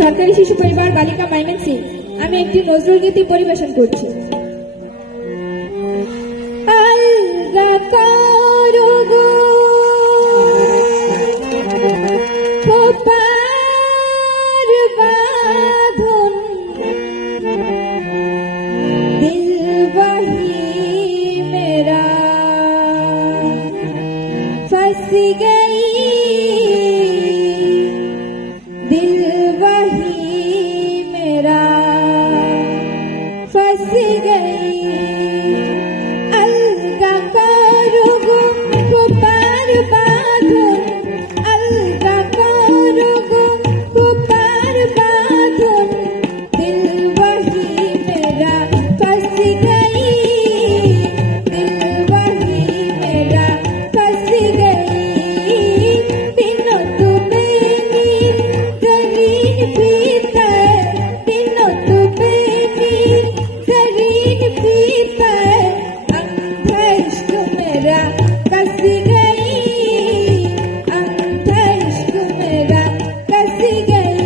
সরকারি শিশু পরিবার বালিকা মাইমেন্সি আমি একটি নজরুল গীতি পরিবেশন করছি। আলগা করো গো খোপার বাঁধন, দিল वही मेरा फंस गई, दिल वही मेरा फंस गई। अलगा करो गो खुपार बांधन, अलगा करो गो खुपार बांधन, दिल वही मेरा फंस गई, दिल वही मेरा फंस गई। दिनों तुम्हें नीर जरीन पीता है, दिनों तुम्हें नीर जरीन पीता है, अंधा इश्क मेरा कस गई, अंधा इश्क मेरा कस गई।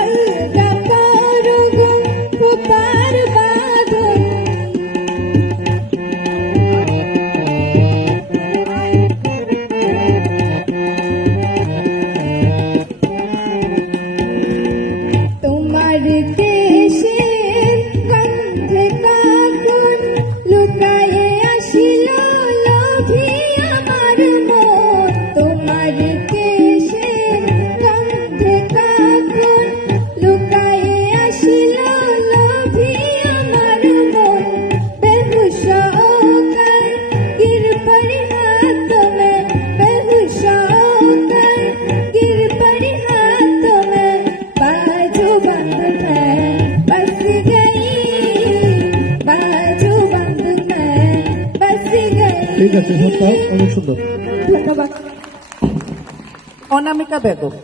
अलगा करो गो खुपार बांधन। তোমার দেশের গন্ধে কখন লুকায়ে আসিল লোভী আমার মন, তোমার দেশের গন্ধে কখন লুকায়ে আসিল লোভী আমার মন। বেহুশ होकर गिर पड़ी हाथों में, बेहुश होकर गिर पड़ी हाथों में, बाजू बंद मैं बस गई, बाजू बंद मैं बस गई। ঠিক আছে, অনেক সুন্দর। ধন্যবাদ। অনামিকা বেগম।